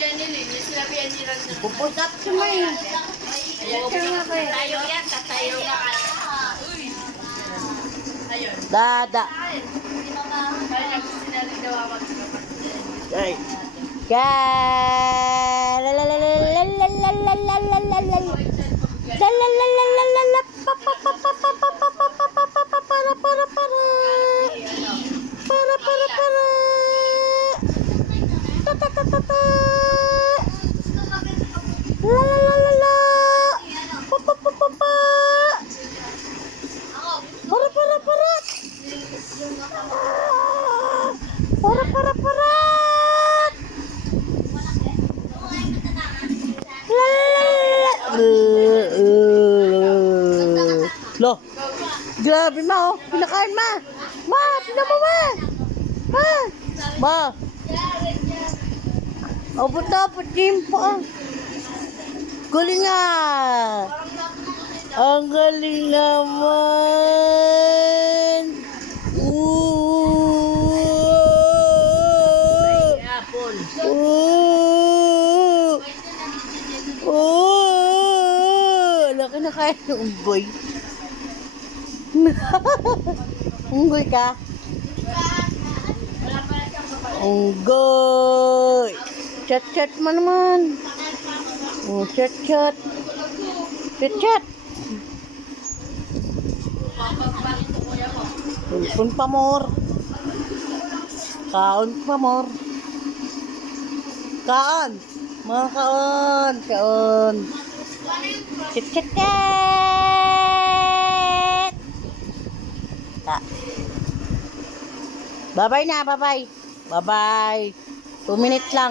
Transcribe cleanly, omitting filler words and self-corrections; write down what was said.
Janine, yung sinabihan nila na. Pupusap siya mo eh. Tayo yan, tatayo na kayo. Ayun. Dada. Kaya sinabi daw ako. Ay. Loh, grabe ma oh, pinakain ma. Ma, pinamo ma. Ma. Ma. Abot na, patimpo. Galing nga. Ang galing naman. Laki na kaya ng unggoy. Unggoy ka? Unggoy. Chat-chat mo naman. Oh, chat-chat. Chat-chat. Pun pamor. Kaon pamor. Kaon. Mga kaon. Kaon. Chat-chat-chat. Bye-bye na, bye-bye. Bye-bye. 2 minutes lang.